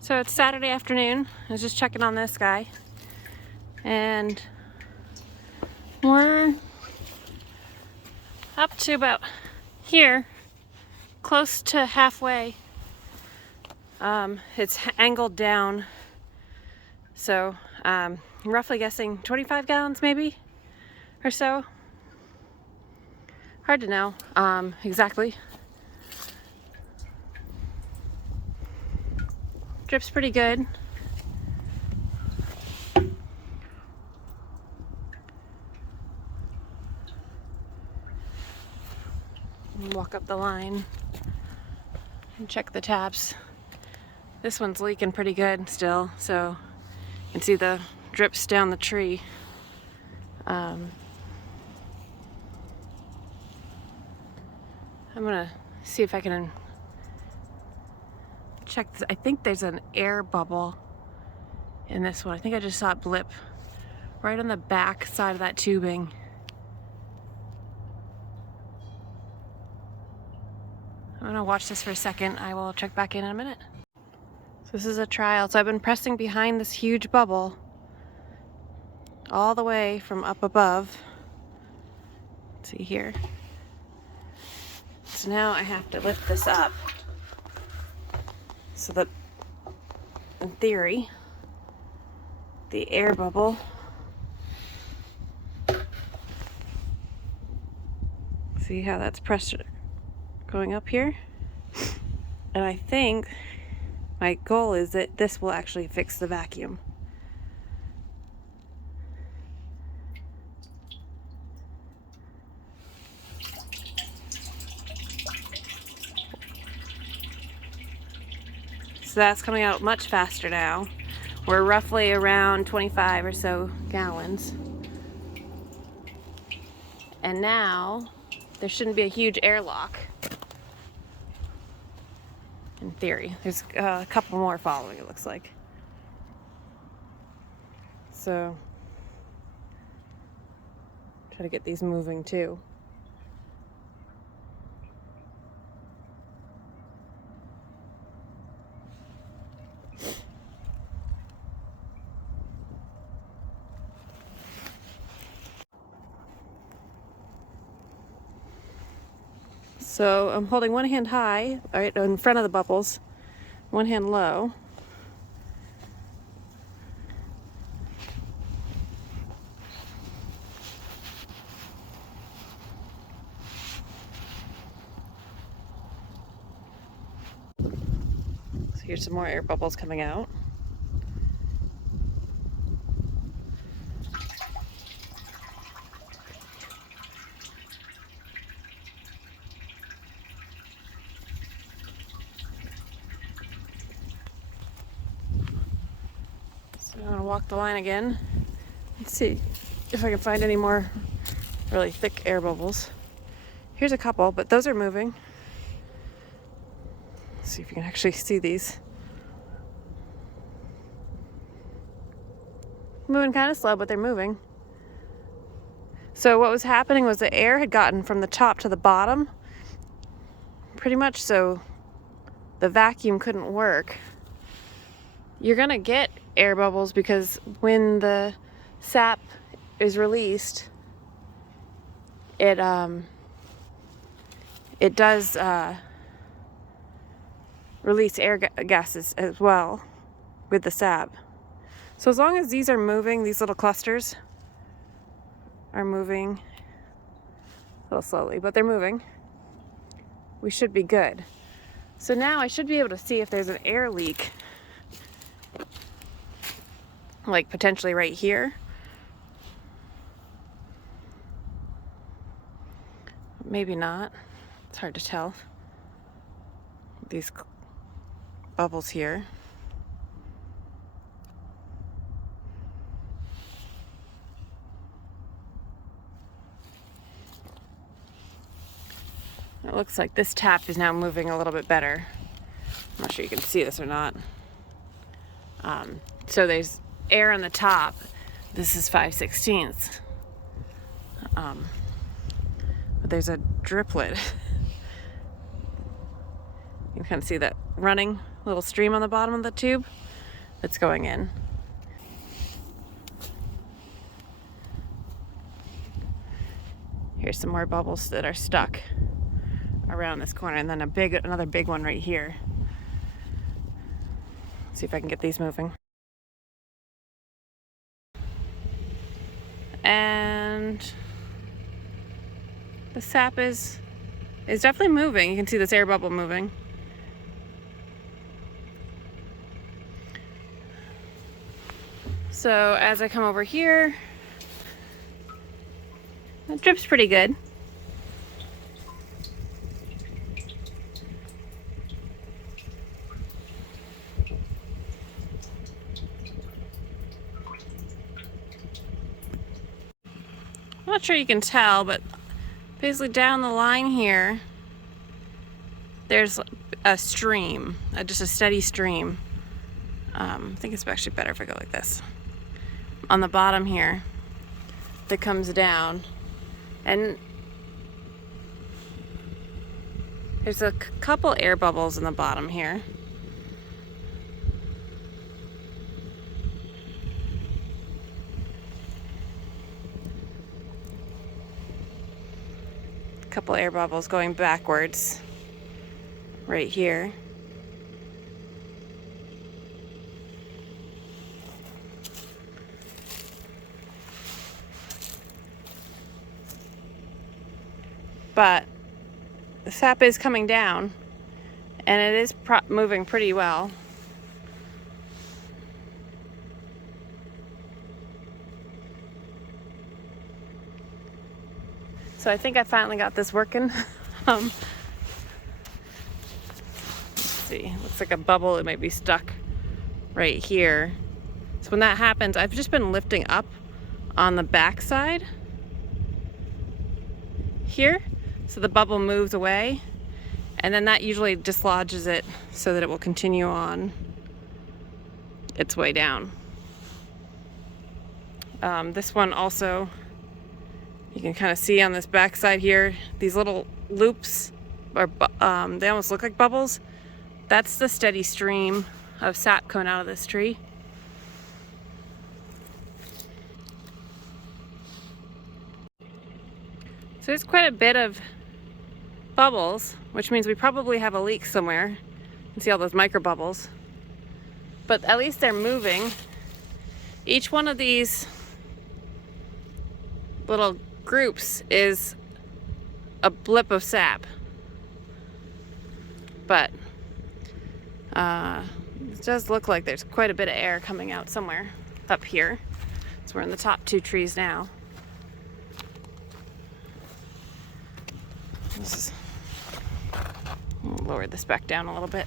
So it's Saturday afternoon. I was just checking on this guy, and we're up to about here, close to halfway. It's angled down, so I'm roughly guessing 25 gallons maybe or so. Hard to know exactly. Drip's pretty good. Walk up the line and check the taps. This one's leaking pretty good still, so you can see the drips down the tree. I'm gonna see if I can check this. I think there's an air bubble in this one. I think I just saw it blip right on the back side of that tubing. I'm gonna watch this for a second. I will check back in a minute. So this is a trial. So I've been pressing behind this huge bubble all the way from up above. Let's see here. So now I have to lift this up so that, in theory, the air bubble see how that's pressure going up here? And I think my goal is that this will actually fix the vacuum. So that's coming out much faster now. We're roughly around 25 or so gallons. And now there shouldn't be a huge airlock. In theory, there's a couple more following, it looks like. So, try to get these moving too. So I'm holding one hand high, right in front of the bubbles, one hand low. So here's some more air bubbles coming out. So I'm gonna walk the line again. Let's see if I can find any more really thick air bubbles. Here's a couple, but those are moving. Let's see if you can actually see these. Moving kind of slow, but they're moving. So what was happening was the air had gotten from the top to the bottom, pretty much, so the vacuum couldn't work. You're gonna get air bubbles because when the sap is released, it does release air gases as well with the sap. So as long as these are moving, these little clusters are moving a little slowly, but they're moving, we should be good. So now I should be able to see if there's an air leak, like potentially right here. Maybe not. It's hard to tell. These bubbles here. It looks like this tap is now moving a little bit better. I'm not sure you can see this or not. So there's air on the top. This is 5/16. But there's a driplet. You can kind of see that running little stream on the bottom of the tube that's going in. Here's some more bubbles that are stuck around this corner, and then another big one right here. See if I can get these moving. And the sap is definitely moving. You can see this air bubble moving. So as I come over here, the drip's pretty good. I'm not sure you can tell, but basically down the line here, there's a stream, just a steady stream. I think it's actually better if I go like this. On the bottom here, that comes down, and there's a couple air bubbles in the bottom here. Couple air bubbles going backwards right here. But the sap is coming down, and it is moving pretty well. So I think I finally got this working. Let's see, looks like a bubble, it might be stuck right here. So when that happens, I've just been lifting up on the back side here, so the bubble moves away, and then that usually dislodges it so that it will continue on its way down. This one also, you can kind of see on this back side here, these little loops, or they almost look like bubbles. That's the steady stream of sap coming out of this tree. So there's quite a bit of bubbles, which means we probably have a leak somewhere. You can see all those micro bubbles. But at least they're moving. Each one of these little groups is a blip of sap. But it does look like there's quite a bit of air coming out somewhere up here. So we're in the top two trees now. I'll lower this back down a little bit.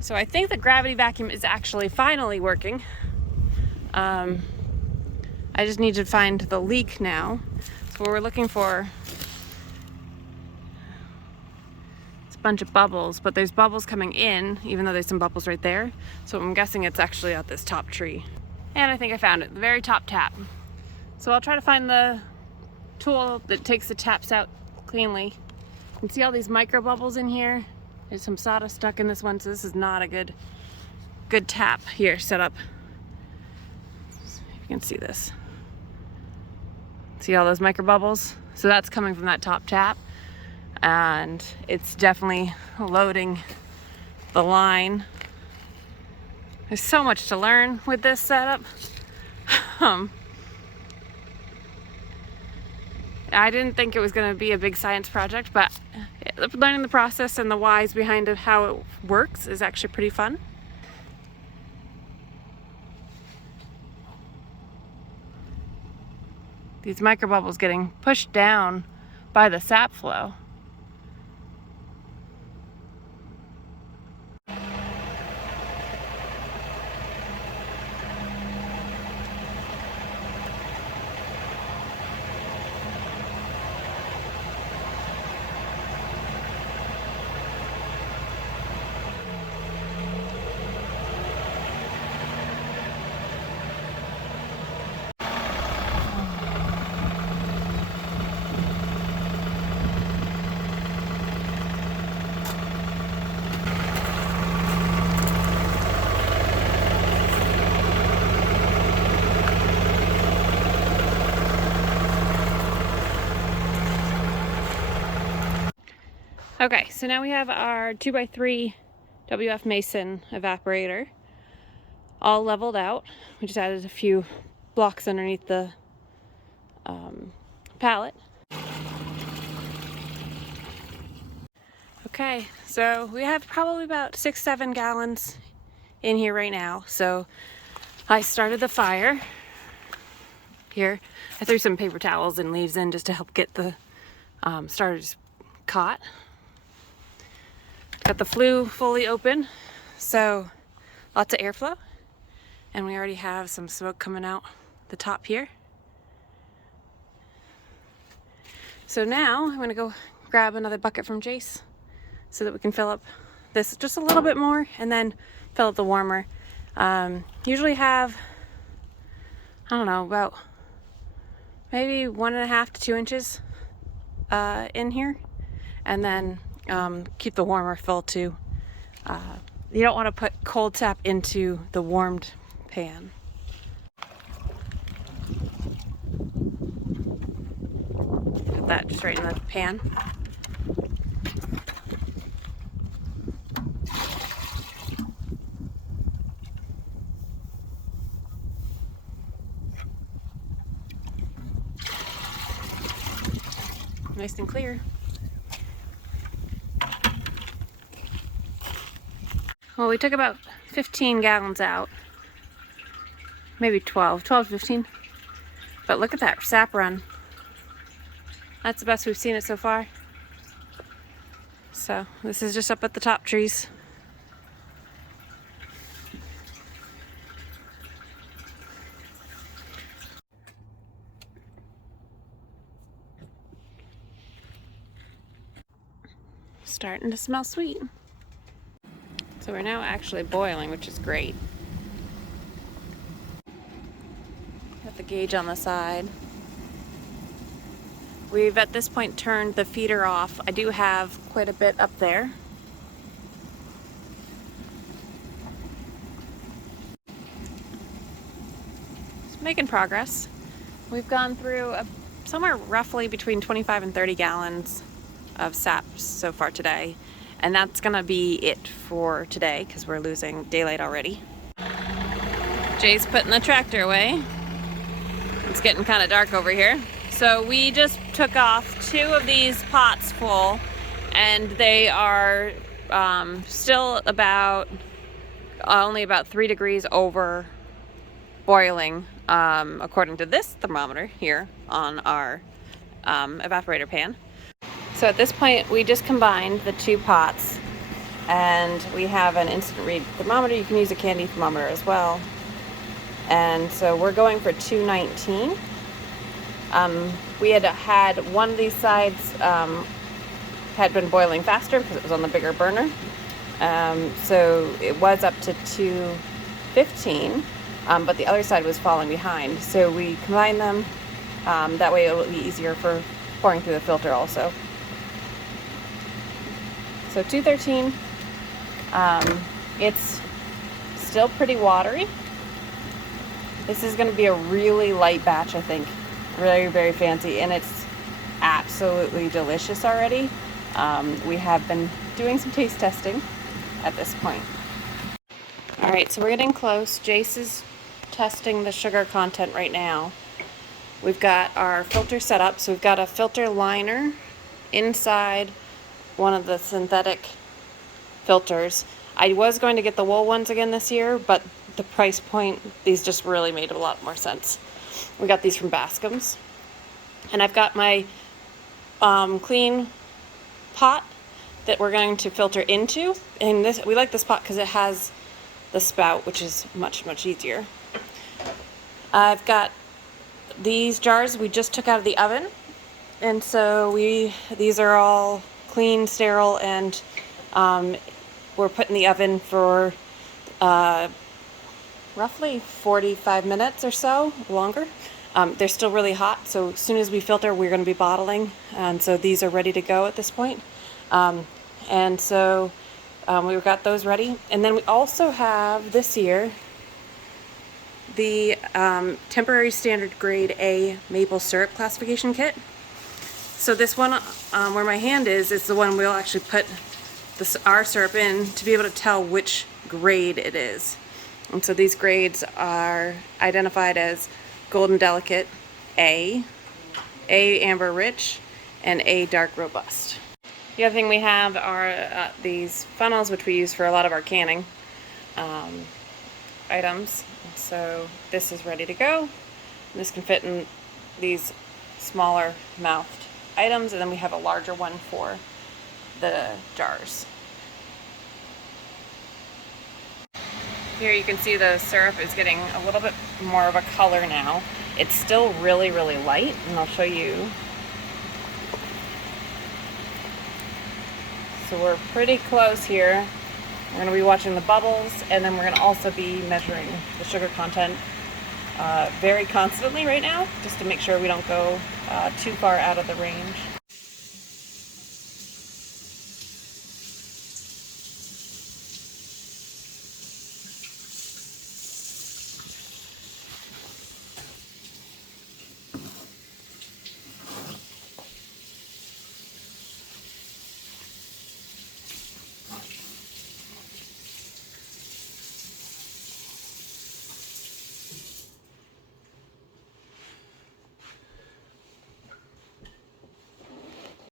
So I think the gravity vacuum is actually finally working. I just need to find the leak now. So what we're looking for is a bunch of bubbles, but there's bubbles coming in, even though there's some bubbles right there. So I'm guessing it's actually at this top tree. And I think I found it, the very top tap. So I'll try to find the tool that takes the taps out cleanly. You can see all these micro bubbles in here. There's some sawdust stuck in this one, so this is not a good tap here set up. If you can see this. See all those micro bubbles? So that's coming from that top tap, and it's definitely loading the line. There's so much to learn with this setup. I didn't think it was going to be a big science project, but learning the process and the whys behind how it works is actually pretty fun. These microbubbles getting pushed down by the sap flow. Okay, so now we have our 2x3 WF Mason evaporator all leveled out. We just added a few blocks underneath the pallet. Okay, so we have probably about 6-7 gallons in here right now. So I started the fire here. I threw some paper towels and leaves in just to help get the starters caught. Got the flue fully open, so lots of airflow. And we already have some smoke coming out the top here. So now I'm gonna go grab another bucket from Jace so that we can fill up this just a little bit more and then fill up the warmer. Usually have, I don't know, about maybe 1.5 to 2 inches in here, and then keep the warmer full too. You don't want to put cold tap into the warmed pan. Put that just right in the pan. Nice and clear. Well, we took about 15 gallons out. Maybe 12 to 15. But look at that sap run. That's the best we've seen it so far. So this is just up at the top trees. Starting to smell sweet. So we're now actually boiling, which is great. Got the gauge on the side. We've at this point turned the feeder off. I do have quite a bit up there. It's making progress. We've gone through somewhere roughly between 25 and 30 gallons of sap so far today. And that's gonna be it for today because we're losing daylight already. Jay's putting the tractor away. It's getting kind of dark over here. So we just took off 2 of these pots full, and they are still about only about 3 degrees over boiling, according to this thermometer here on our evaporator pan. So at this point, we just combined the 2 pots, and we have an instant read thermometer. You can use a candy thermometer as well. And so we're going for 219. We had one of these sides had been boiling faster because it was on the bigger burner. So it was up to 215, but the other side was falling behind. So we combined them. That way it'll be easier for pouring through the filter also. So 213, it's still pretty watery. This is going to be a really light batch, I think. Very, very fancy, and it's absolutely delicious already. We have been doing some taste testing at this point. All right, so we're getting close. Jace is testing the sugar content right now. We've got our filter set up, so we've got a filter liner inside one of the synthetic filters. I was going to get the wool ones again this year, but the price point, these just really made a lot more sense. We got these from Bascom's. And I've got my clean pot that we're going to filter into. And this, we like this pot because it has the spout, which is much, much easier. I've got these jars we just took out of the oven. And so these are all clean, sterile, and we're put in the oven for roughly 45 minutes or so, longer. They're still really hot, so as soon as we filter, we're going to be bottling, and so these are ready to go at this point. And so we've got those ready. And then we also have this year the temporary standard grade A maple syrup classification kit. So this one, where my hand is the one we'll actually put our syrup in to be able to tell which grade it is. And so these grades are identified as Golden Delicate A Amber Rich, and A Dark Robust. The other thing we have are these funnels, which we use for a lot of our canning items. So this is ready to go. This can fit in these smaller mouthed items, and then we have a larger one for the jars. Here you can see the syrup is getting a little bit more of a color now. It's still really, really light, and I'll show you. So we're pretty close here. We're going to be watching the bubbles, and then we're going to also be measuring the sugar content very constantly right now, just to make sure we don't go too far out of the range.